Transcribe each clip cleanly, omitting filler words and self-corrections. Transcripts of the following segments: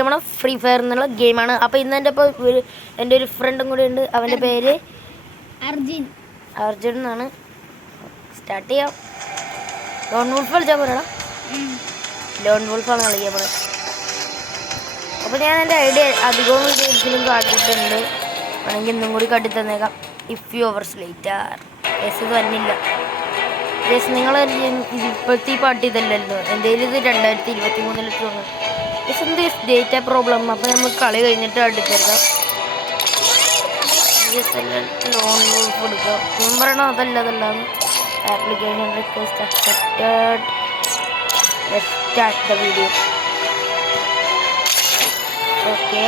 നമ്മുടെ free fire എന്നുള്ള ഗെയിമാണ്. അപ്പോൾ ഇന്ന് എൻ്റെ ഒരു ഫ്രണ്ടും കൂടി ഉണ്ട്. അവൻ്റെ പേര് അർജുൻ എന്നാണ്. സ്റ്റാർട്ട് ചെയ്യാം. ലോൺ വോൾഫ് കളിച്ചാൽ പോരാ. ലോൺ വോൾഫാണ് കളിക്കാൻ പോണത്. അപ്പോൾ ഞാൻ എൻ്റെ ഐഡിയ അധികവും ഗെയിംസിലും കാട്ടിയിട്ടുണ്ട്. വേണമെങ്കിൽ ഇന്നും കൂടി കാട്ടി തന്നേക്കാം. If you hours later case ഇത് വന്നില്ല. കേസ് നിങ്ങൾ ഇപ്പോഴത്തെ ഈ പാട്ട് ഇതല്ലല്ലോ, എന്തെങ്കിലും ഇത് 2023 തോന്നുന്നു. എന്ത് ഡേറ്റ പ്രോബ്ലം. അപ്പോൾ നമ്മൾ കളി കഴിഞ്ഞിട്ട് അടുത്തെടുക്കാം. ലോൺ വോൾഫ് കൊടുക്കാം. ഞാൻ പറയണോ അതല്ലാന്ന് application request accepted. Let's start the video. Okay,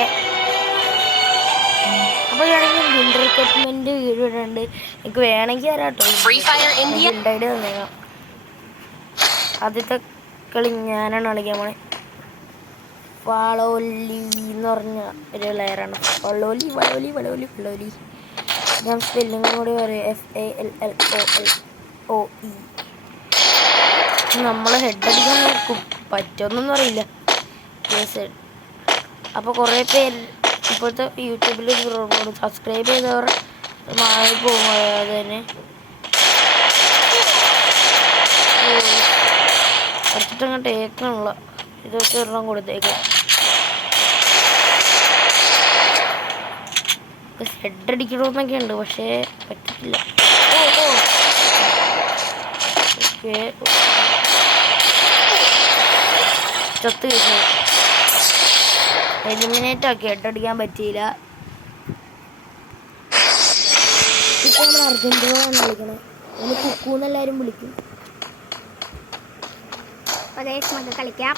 അപ്പോൾ വേണമെങ്കിൽ വിൻഡർ റിക്രൂട്ട്മെൻറ്റ് വീഡിയോ ഇടുന്നുണ്ട്. എനിക്ക് വേണമെങ്കിൽ തരാട്ടോ. ഉണ്ടായിട്ട് തന്നേക്കാം. ആദ്യത്തെ കളി ഞാനാണ് കളിക്കാൻ പോണേ. വളോലി എന്ന് പറഞ്ഞ ഒരു ലെയറാണ്. വളോലി. ഞാൻ സ്പെല്ലിംഗ് കൂടി പറയും. FALLOLOE. നമ്മൾ ഹെഡ് അടിക്കാൻ പറ്റുമെന്നൊന്നും അറിയില്ല. അപ്പോൾ കുറേ പേര് ഇപ്പോഴത്തെ യൂട്യൂബിൽ സബ്സ്ക്രൈബ് ചെയ്തവർ മാറി പോകും. അത് തന്നെ കുറച്ചിട്ടങ്ങോട്ട് ഏക്കണുള്ള ഇത് വെച്ച് ഒരെണ്ണം കൊടുത്തേക്കാം. ഹെഡ് അടിക്കണമെന്നൊക്കെ ഉണ്ട്, പക്ഷേ പറ്റില്ല. ഓക്കെ, ചത്ത് കഴിഞ്ഞു. എലിമിനേറ്റ് ആക്കി. ഹെഡ് അടിക്കാൻ പറ്റിയില്ല. ഇപ്പോൾ നമ്മൾ അർജന്റീനയാണ് വിളിക്കണം. അതിന് കുക്കൂന്നെല്ലാവരും വിളിക്കും. നമുക്ക് കളിക്കാം.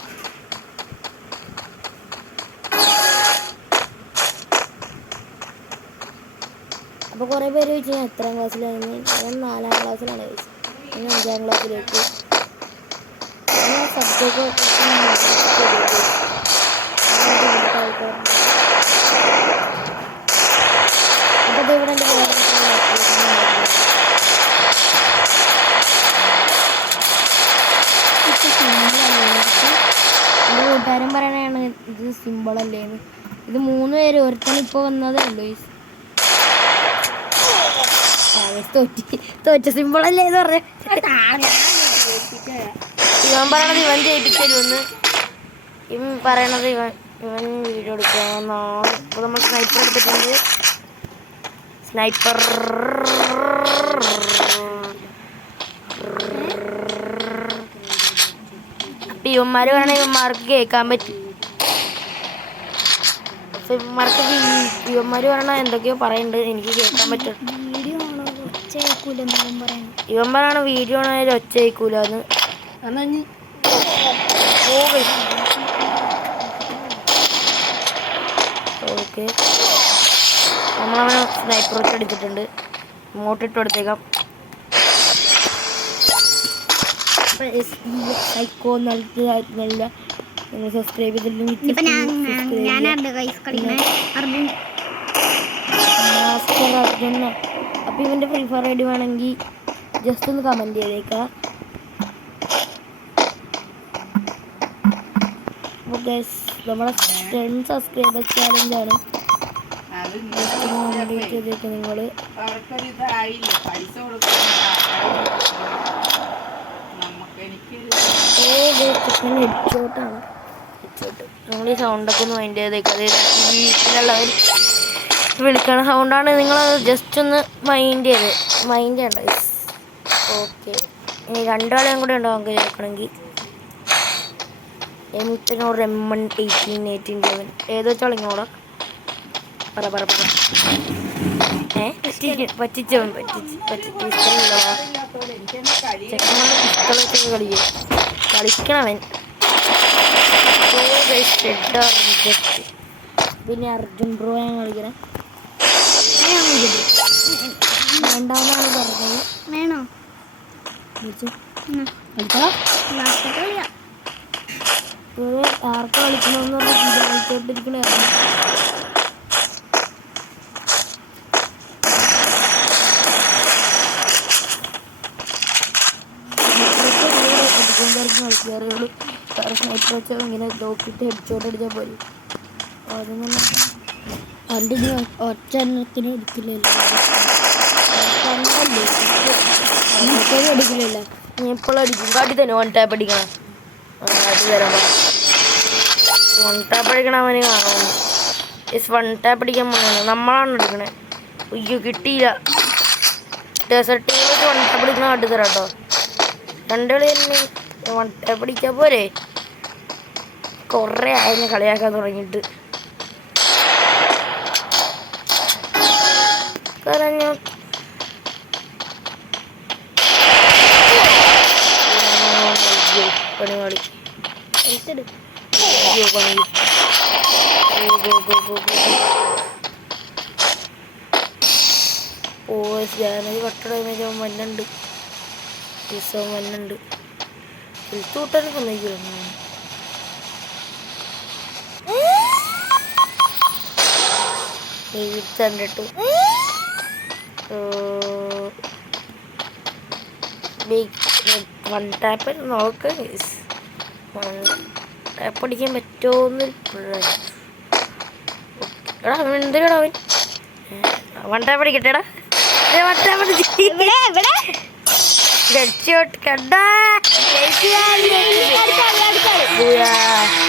അപ്പോൾ കുറേ പേര് ചോദിച്ചു ഞാൻ എത്രാം ക്ലാസ്സിലായിരുന്നു. ഞാൻ 4ാം ക്ലാസ്സിലാണ് ചോദിച്ചത്. ഞാൻ 5ാം ക്ലാസ്സിലേക്ക് സബ്ജക്റ്റ് അപ്പോൾ ഇവിടെ എൻ്റെ എൻ്റെ കൂട്ടുകാരൻ പറയണതാണ് ഇത് സിമ്പിളല്ലേന്ന്. ഇത് 3 പേര് ഒരുത്തനിപ്പോൾ വന്നതേ ഉള്ളൂ. തോറ്റ സിമ്പിളല്ലേ എന്ന് പറഞ്ഞ ഇവൻ പറയണത് ഇവൻ ജയിപ്പിച്ചല്ലോന്ന്. ഇവൻ പറയണത് ഇവൻ വീഡിയോ എടുക്കാമെന്നാണ്. ഇപ്പോൾ നമ്മൾ സ്നൈപ്പർ എടുത്തിട്ടുണ്ട്. സ്നൈപ്പർ അപ്പം ഇവന്മാർ പറയണ ഇവന്മാർക്ക് കേൾക്കാൻ പറ്റും. ഇവന്മാർ പറയണ എന്തൊക്കെയോ പറയുന്നുണ്ട്, എനിക്ക് കേൾക്കാൻ പറ്റും. ഇവൻ പറയണ വീഡിയോ ആണെങ്കിലും ഒച്ച കേൾക്കൂലെന്ന്. ഓക്കെ, നമ്മളവനെ സ്നൈപ്പർ ഒക്കെ എടുത്തിട്ടുണ്ട്. ഇങ്ങോട്ടിട്ട് കൊടുത്തേക്കാം. സൈക്കോ നല്ല നിങ്ങൾ സബ്സ്ക്രൈബ് ചെയ്തില്ലെങ്കിൽ അർജുന. അപ്പോൾ ഇവൻ്റെ ഫ്രീ ഫയർ ഐഡി വേണമെങ്കിൽ ജസ്റ്റ് ഒന്ന് കമൻറ്റ് ചെയ്തേക്കാം. അപ്പോൾ ഗൈസ് നമ്മുടെ 10 സബ്സ്ക്രൈബർ ചാലഞ്ചാണ്. ചെയ്തേക്കാം നിങ്ങൾ. ഹെഡ്ഷോട്ടാണ്. നിങ്ങൾ ഈ സൗണ്ടൊക്കെ ഒന്ന് മൈൻഡ് ചെയ്തേക്കാം. വീട്ടിലുള്ളവർ വിളിക്കണ സൗണ്ടാണ്. നിങ്ങളത് ജസ്റ്റ് ഒന്ന് മൈൻഡ് ചെയ്യണ്ട. ഓക്കെ, ഇനി 2 കളിയും കൂടെ ഉണ്ടോ നമുക്ക് കേൾക്കണമെങ്കിൽ. M10 M1 18 11 ഏത് വെച്ചാൽ ഇങ്ങോട്ട് പറ പറ്റിച്ചവൻ കളിക്കണവൻ. പിന്നെ അർജുൻ ബ്രോ ഞാൻ കളിക്കണം. വേണ്ടാന്നാണ് പറഞ്ഞത്. വേണോ ആർക്കാ കളിക്കണമെന്ന് പറഞ്ഞാൽ കളിച്ചോണ്ടിരിക്കണേ. സ്നൈപ്പർ വെച്ചാൽ ഇങ്ങനെ നോക്കിയിട്ട് ഹെഡ്ഷോട്ട് അടിച്ചാൽ പോലെ. അതൊന്നും അവൻ്റെ ഇനി ഒറ്റ എണ്ണത്തിന് എടുക്കില്ലല്ലോ. എടുക്കില്ലല്ലോ. ഞാൻ ഇപ്പോഴും അടിക്കും. കാട്ടി തന്നെ വൺ ടാപ്പ് അടിക്കണം. കാട്ടി തരാൻ വൺ ടാപ്പ് അടിക്കണം. അവന് കാണും. വൺ ടാപ്പ് അടിക്കാൻ പോകണം. നമ്മളാണ് എടുക്കണേ. അയ്യോ കിട്ടിയില്ല. ഡെസേർട്ട് വൺ ടാപ്പ് അടിക്കണം. കാട്ടി തരാം കേട്ടോ. രണ്ട് കളി തന്നെ വൺ ടാപ്പ് അടിക്കാൻ പോരെ. കുറേ ആയിരുന്നു കളിയാക്കാൻ തുടങ്ങിയിട്ട്. കരഞ്ഞു. പണിപാടി അയ്യോ പണി. ഓ ഞാനത് കട്ടട മഞ്ഞുണ്ട്. ദിവസവും മഞ്ഞുണ്ട്. ഹെൽത്ത് കൂട്ടാനും സമ്മതിക്കില്ല. കണ്ടിട്ടു വൺ ടാപ്പ് നോക്ക്. വൺ ടാപ്പ് അടിക്കാൻ പറ്റുമോന്ന് എടാ അവൻ എന്തിനാടാ അവൻ വൺ ടാപ്പ് അടിക്കട്ടെടാ. വൺ ടാപ്പ് അടിച്ച് കണ്ടാ